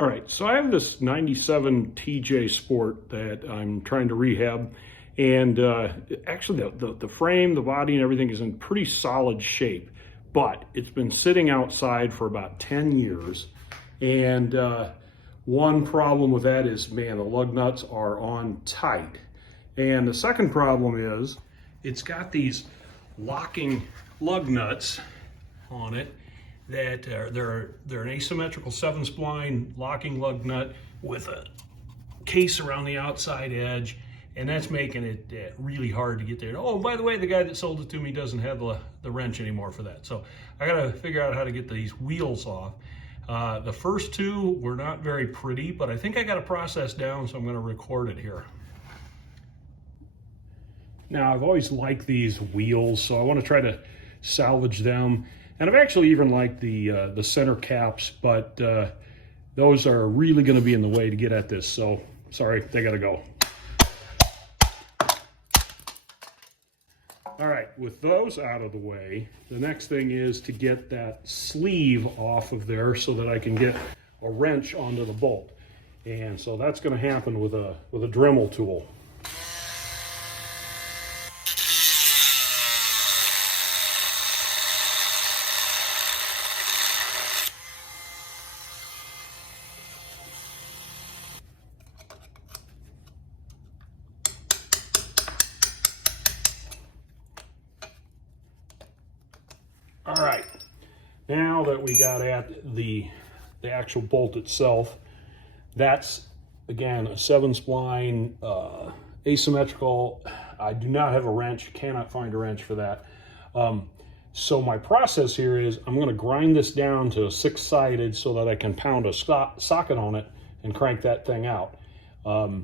All right, so I have this 97 TJ Sport that I'm trying to rehab. And actually the frame, the body and everything is in pretty solid shape, but it's been sitting outside for about 10 years. And one problem with that is, man, the lug nuts are on tight. And the second problem is it's got these locking lug nuts on it that they're an asymmetrical 7-spline locking lug nut with a case around the outside edge, and that's making it really hard to get there. Oh, by the way, the guy that sold it to me doesn't have the wrench anymore for that, so I gotta figure out how to get these wheels off. The first two were not very pretty, but I think I got a process down, so I'm gonna record it here. Now, I've always liked these wheels, so I want to try to salvage them. And I've actually even liked the center caps, but those are really going to be in the way to get at this. So, sorry, they got to go. All right, with those out of the way, the next thing is to get that sleeve off of there so that I can get a wrench onto the bolt. And so that's going to happen with a Dremel tool. All right, now that we got at the actual bolt itself, that's, again, a 7-spline, asymmetrical. I do not have a wrench, cannot find a wrench for that. So my process here is I'm gonna grind this down to 6-sided so that I can pound a socket on it and crank that thing out. I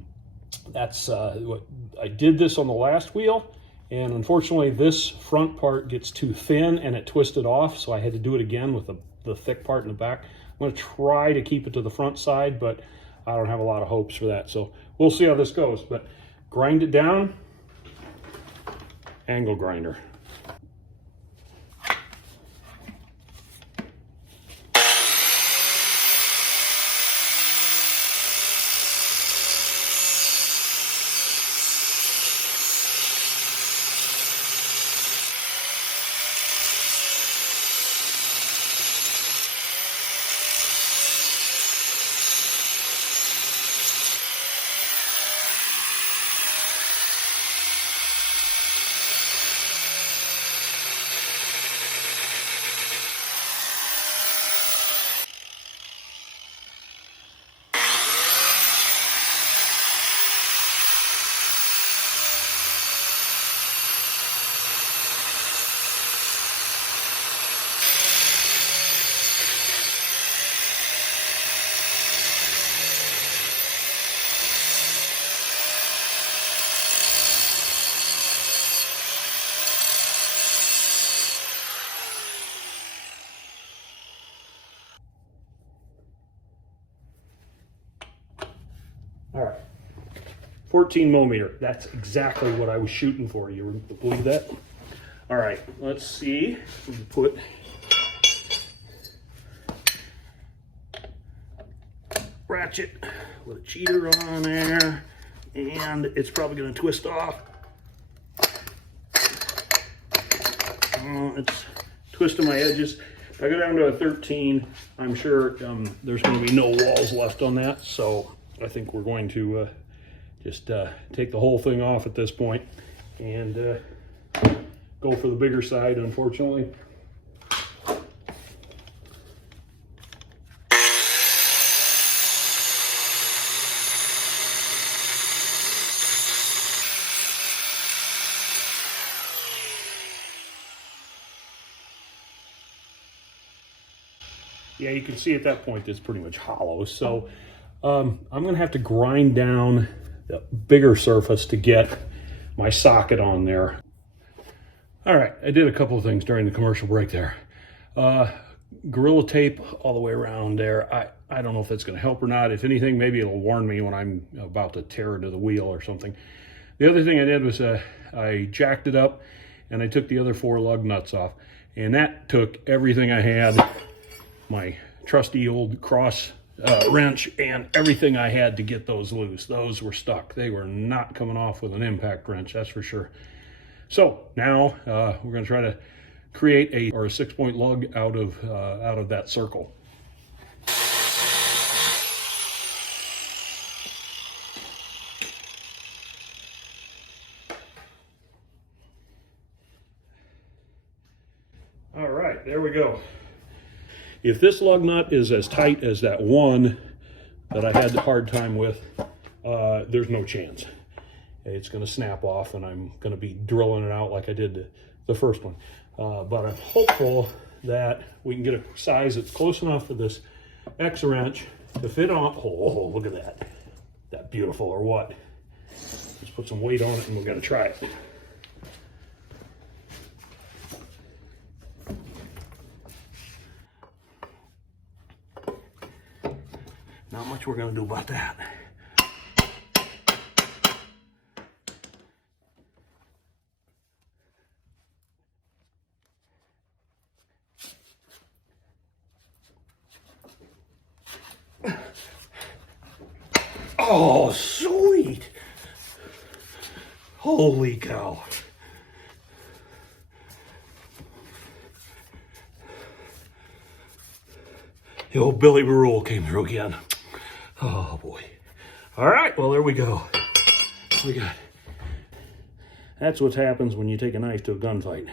did this on the last wheel, and unfortunately this front part gets too thin and it twisted off, so I had to do it again with the thick part in the back. I'm going to try to keep it to the front side, but I don't have a lot of hopes for that, so we'll see how this goes. But grind it down, angle grinder. All right, 14 millimeter. That's exactly what I was shooting for. You believe that? All right, let's see. Put ratchet with a cheater on there, and it's probably going to twist off. It's twisting my edges. If I go down to a 13, I'm sure there's going to be no walls left on that, so I think we're going to just take the whole thing off at this point and go for the bigger side, unfortunately. Yeah, you can see at that point it's pretty much hollow, so I'm going to have to grind down the bigger surface to get my socket on there. All right, I did a couple of things during the commercial break there. Gorilla tape all the way around there. I don't know if that's going to help or not. If anything, maybe it'll warn me when I'm about to tear into the wheel or something. The other thing I did was I jacked it up and I took the other 4 lug nuts off. And that took everything I had, my trusty old cross wrench and everything I had to get those loose. Those were stuck. They were not coming off with an impact wrench, that's for sure. So now we're going to try to create a 6-point lug out of that circle. All right, there we go. If this lug nut is as tight as that one that I had a hard time with, there's no chance. It's going to snap off and I'm going to be drilling it out like I did the first one. But I'm hopeful that we can get a size that's close enough for this X wrench to fit on. Oh, look at that. That beautiful or what? Let's put some weight on it and we're going to try it. Not much we're going to do about that. Oh, sweet. Holy cow. The old Billy Rule came through again. Oh boy. All right, well, there we go. We got. That's what happens when you take a knife to a gunfight.